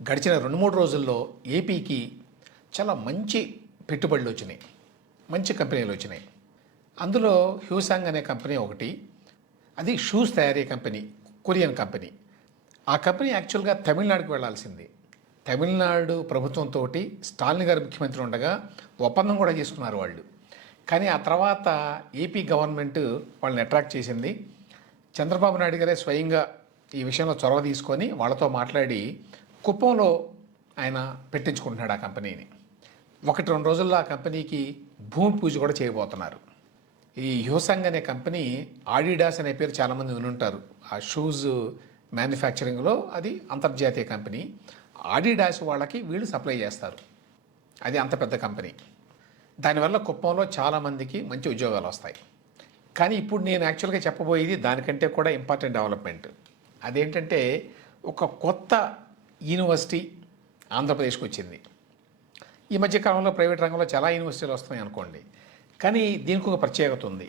గడిచిన 2-3 రోజుల్లో ఏపీకి చాలా మంచి పెట్టుబడులు వచ్చినాయి. మంచి కంపెనీలు వచ్చినాయి. అందులో హ్యూసాంగ్ అనే కంపెనీ ఒకటి. అది షూస్ తయారీ కంపెనీ, కొరియన్ కంపెనీ. ఆ కంపెనీ యాక్చువల్గా తమిళనాడుకు వెళ్లాల్సింది. తమిళనాడు ప్రభుత్వంతో స్టాలిన్ గారు ముఖ్యమంత్రి ఉండగా ఒప్పందం కూడా చేసుకున్నారు వాళ్ళు. కానీ ఆ తర్వాత ఏపీ గవర్నమెంట్ వాళ్ళని అట్రాక్ట్ చేసింది. చంద్రబాబు నాయుడు గారే స్వయంగా ఈ విషయంలో చొరవ తీసుకొని వాళ్ళతో మాట్లాడి కుప్పంలో ఆయన పెట్టించుకుంటున్నాడు ఆ కంపెనీని. 1-2 రోజుల్లో ఆ కంపెనీకి భూమి పూజ కూడా చేయబోతున్నారు. ఈ హ్యూసాంగ్ అనే కంపెనీ ఆడిడాస్ అనే పేరు చాలామంది వినుంటారు. ఆ షూస్ మ్యానుఫ్యాక్చరింగ్లో అది అంతర్జాతీయ కంపెనీ. ఆడిడాస్ వాళ్ళకి వీళ్ళు సప్లై చేస్తారు. అది అంత పెద్ద కంపెనీ. దానివల్ల కుప్పంలో చాలామందికి మంచి ఉద్యోగాలు వస్తాయి. కానీ ఇప్పుడు నేను యాక్చువల్గా చెప్పబోయేది దానికంటే కూడా ఇంపార్టెంట్ డెవలప్మెంట్. అదేంటంటే ఒక కొత్త యూనివర్సిటీ ఆంధ్రప్రదేశ్కి వచ్చింది. ఈ మధ్యకాలంలో ప్రైవేట్ రంగంలో చాలా యూనివర్సిటీలు వస్తున్నాయి అనుకోండి. కానీ దీనికి ఒక ప్రత్యేకత ఉంది.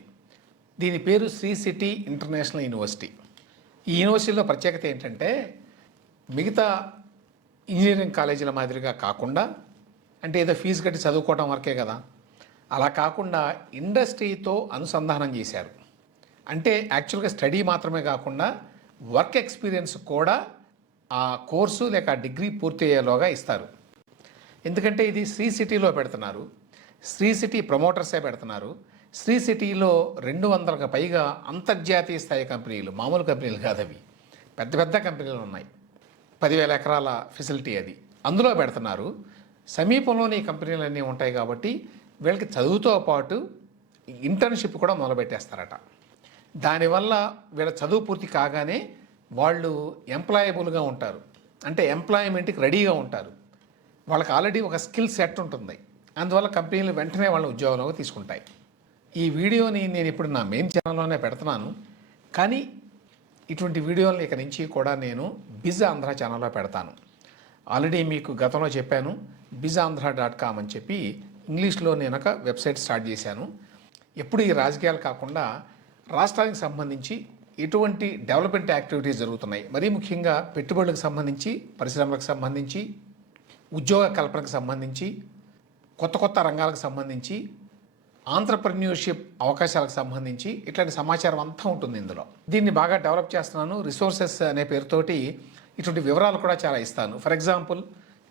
దీని పేరు శ్రీ సిటీ ఇంటర్నేషనల్ యూనివర్సిటీ. ఈ యూనివర్సిటీలో ప్రత్యేకత ఏంటంటే మిగతా ఇంజనీరింగ్ కాలేజీల మాదిరిగా కాకుండా, అంటే ఏదో ఫీజు కట్టి చదువుకోవడం వరకే కదా, అలా కాకుండా ఇండస్ట్రీతో అనుసంధానం చేశారు. అంటే యాక్చువల్గా స్టడీ మాత్రమే కాకుండా వర్క్ ఎక్స్పీరియన్స్ కూడా ఆ కోర్సు లేక డిగ్రీ పూర్తి అయ్యేలోగా ఇస్తారు. ఎందుకంటే ఇది శ్రీ సిటీలో పెడుతున్నారు. శ్రీ సిటీ ప్రమోటర్సే పెడుతున్నారు. శ్రీ సిటీలో 200కు పైగా అంతర్జాతీయ స్థాయి కంపెనీలు, మామూలు కంపెనీలు కాదు అవి, పెద్ద పెద్ద కంపెనీలు ఉన్నాయి. 10,000 ఎకరాల ఫెసిలిటీ అది, అందులో పెడుతున్నారు. సమీపంలోని ఈ కంపెనీలన్నీ ఉంటాయి కాబట్టి వీళ్ళకి చదువుతో పాటు ఇంటర్న్షిప్ కూడా మొదలుపెట్టేస్తారట. దానివల్ల వీళ్ళ చదువు పూర్తి కాగానే వాళ్ళు ఎంప్లాయబుల్గా ఉంటారు. అంటే ఎంప్లాయ్మెంట్కి రెడీగా ఉంటారు. వాళ్ళకి ఆల్రెడీ ఒక స్కిల్ సెట్ ఉంటుంది. అందువల్ల కంపెనీలు వెంటనే వాళ్ళ ఉద్యోగంలోకి తీసుకుంటాయి. ఈ వీడియోని నేను ఇప్పుడు నా మెయిన్ ఛానల్లోనే పెడుతున్నాను. కానీ ఇటువంటి వీడియోలను ఇక నుంచి కూడా నేను BizAndhra ఛానల్లో పెడతాను. ఆల్రెడీ మీకు గతంలో చెప్పాను, BizAndhra.com అని చెప్పి ఇంగ్లీష్లో నేను ఒక వెబ్సైట్ స్టార్ట్ చేశాను. ఎప్పుడు ఈ రాజకీయాలు కాకుండా రాష్ట్రానికి సంబంధించి ఎటువంటి డెవలప్మెంట్ యాక్టివిటీస్ జరుగుతున్నాయి, మరీ ముఖ్యంగా పెట్టుబడులకు సంబంధించి, పరిశ్రమలకు సంబంధించి, ఉద్యోగ కల్పనకు సంబంధించి, కొత్త కొత్త రంగాలకు సంబంధించి, ఆంట్రప్రెన్యూర్షిప్ అవకాశాలకు సంబంధించి ఇట్లాంటి సమాచారం అంతా ఉంటుంది ఇందులో. దీన్ని బాగా డెవలప్ చేస్తున్నాను. రిసోర్సెస్ అనే పేరుతోటి ఇటువంటి వివరాలు కూడా చాలా ఇస్తాను. For example,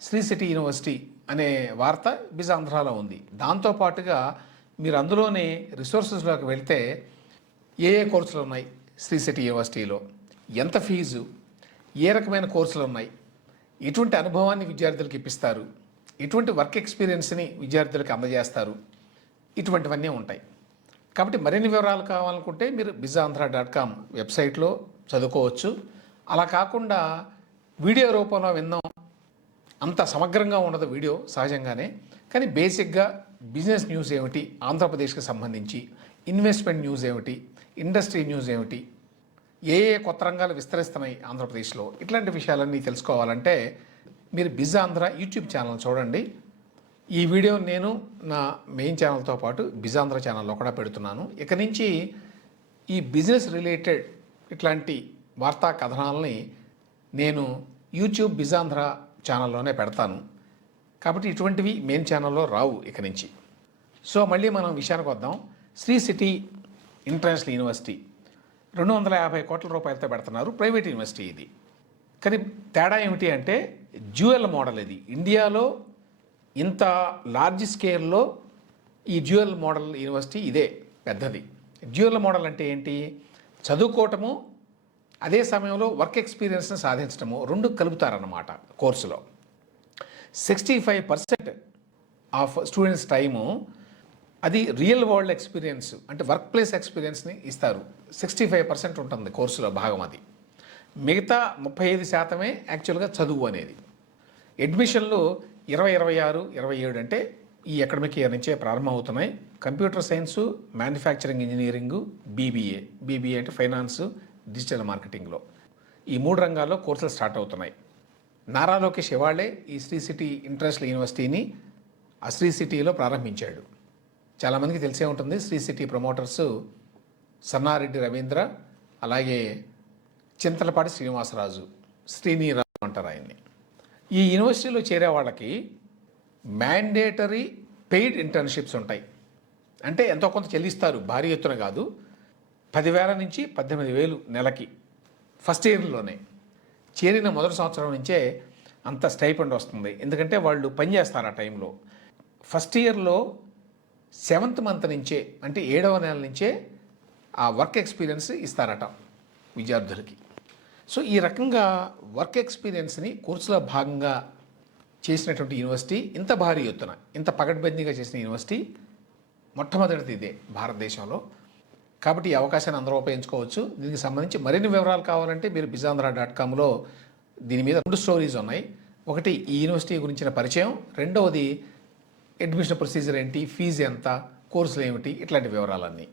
Sri City university అనే వార్త BizAndhraలో ఉంది. దాంతోపాటుగా మీరు అందులోనే రిసోర్సెస్లోకి వెళ్తే ఏ కోర్సులు ఉన్నాయి శ్రీ సిటీ యూనివర్సిటీలో, ఎంత ఫీజు, ఏ రకమైన కోర్సులు ఉన్నాయి, ఎటువంటి అనుభవాన్ని విద్యార్థులకు ఇప్పిస్తారు, ఎటువంటి వర్క్ ఎక్స్పీరియన్స్ని విద్యార్థులకు అందజేస్తారు, ఇటువంటివన్నీ ఉంటాయి. కాబట్టి మరిన్ని వివరాలు కావాలనుకుంటే మీరు BizAndhra.com వెబ్సైట్లో చదువుకోవచ్చు. అలా కాకుండా వీడియో రూపంలో విన్నాం, అంత సమగ్రంగా ఉండదు వీడియో సహజంగానే. కానీ బేసిక్గా బిజినెస్ న్యూస్ ఏమిటి ఆంధ్రప్రదేశ్కి సంబంధించి, ఇన్వెస్ట్మెంట్ న్యూస్ ఏమిటి, ఇండస్ట్రీ న్యూస్ ఏమిటి, ఏ కొత్త రంగాలు విస్తరిస్తున్నాయి ఆంధ్రప్రదేశ్లో, ఇట్లాంటి విషయాలన్నీ తెలుసుకోవాలంటే మీరు BizAndhra యూట్యూబ్ ఛానల్ చూడండి. ఈ వీడియో నేను నా మెయిన్ ఛానల్తో పాటు BizAndhra ఛానల్లో కూడా పెడుతున్నాను. ఇక నుంచి ఈ బిజినెస్ రిలేటెడ్ ఇట్లాంటి వార్తా కథనాలని నేను యూట్యూబ్ BizAndhra ఛానల్లోనే పెడతాను. కాబట్టి ఇటువంటివి మెయిన్ ఛానల్లో రావు ఇక నుంచి. సో మళ్ళీ మనం విషయానికి వద్దాం. శ్రీ సిటీ ఇంటర్నేషనల్ యూనివర్సిటీ 250 కోట్ల రూపాయలతో పెడుతున్నారు. ప్రైవేట్ యూనివర్సిటీ ఇది. కానీ తేడా ఏమిటి అంటే డ్యూయల్ మోడల్. ఇది ఇండియాలో ఇంత లార్జ్ స్కేల్లో ఈ డ్యూయల్ మోడల్ యూనివర్సిటీ ఇదే పెద్దది. డ్యూయల్ మోడల్ అంటే ఏంటి? చదువుకోవటము, అదే సమయంలో వర్క్ ఎక్స్పీరియన్స్ని సాధించడము, రెండు కలుపుతారన్నమాట కోర్సులో. 65% ఆఫ్ స్టూడెంట్స్ టైము అది రియల్ వరల్డ్ ఎక్స్పీరియన్స్, అంటే వర్క్ ప్లేస్ ఎక్స్పీరియన్స్ని ఇస్తారు. 65% ఉంటుంది కోర్సులో భాగం. అది మిగతా 35% యాక్చువల్గా చదువు అనేది. అడ్మిషన్లు 2026, 27 అంటే ఈ అకాడమిక్ ఇయర్ నుంచే ప్రారంభమవుతున్నాయి. Computer science, manufacturing engineering, BBA అంటే ఫైనాన్సు, డిజిటల్ మార్కెటింగ్లో ఈ 3 రంగాల్లో కోర్సులు స్టార్ట్ అవుతున్నాయి. నారా లోకేష్ ఇవాళ్లే ఈ శ్రీ సిటీ ఇంటర్నేషనల్ యూనివర్సిటీని ఆ శ్రీ సిటీలో ప్రారంభించాడు. చాలామందికి తెలిసే ఉంటుంది. శ్రీ సిటీ ప్రమోటర్సు సన్నారెడ్డి రవీంద్ర, అలాగే చింతలపాటి శ్రీనివాసరాజు, శ్రీనిరాజు అంటారు ఆయన్ని. ఈ యూనివర్సిటీలో చేరే వాళ్ళకి మ్యాండేటరీ పెయిడ్ ఇంటర్న్షిప్స్ ఉంటాయి. అంటే ఎంతో కొంత చెల్లిస్తారు, భారీ ఎత్తున కాదు. 10,000 నుంచి 18,000 నెలకి ఫస్ట్ ఇయర్లోనే. చేరిన మొదటి సంవత్సరం నుంచే అంత స్టైపెండ్ వస్తుంది, ఎందుకంటే వాళ్ళు పనిచేస్తారు ఆ టైంలో. ఫస్ట్ ఇయర్లో 7th మంత్ నుంచే, అంటే 7వ నెల నుంచే ఆ వర్క్ ఎక్స్పీరియన్స్ ఇస్తారట విద్యార్థులకి. సో ఈ రకంగా వర్క్ ఎక్స్పీరియన్స్ని కోర్సులో భాగంగా చేసినటువంటి యూనివర్సిటీ, ఇంత భారీ ఎత్తున ఇంత పకడ్బందీగా చేసిన యూనివర్సిటీ మొట్టమొదటిది ఇదే భారతదేశంలో. కాబట్టి ఈ అవకాశాన్ని అందరూ ఉపయోగించుకోవచ్చు. దీనికి సంబంధించి మరిన్ని వివరాలు కావాలంటే మీరు bizandhra.comలో దీని మీద 2 స్టోరీస్ ఉన్నాయి. ఒకటి ఈ యూనివర్సిటీ గురించిన పరిచయం, రెండవది అడ్మిషన్ ప్రొసీజర్ ఏంటి, ఫీజు ఎంత, కోర్సులు ఏమిటి, ఇట్లాంటి వివరాలన్నీ.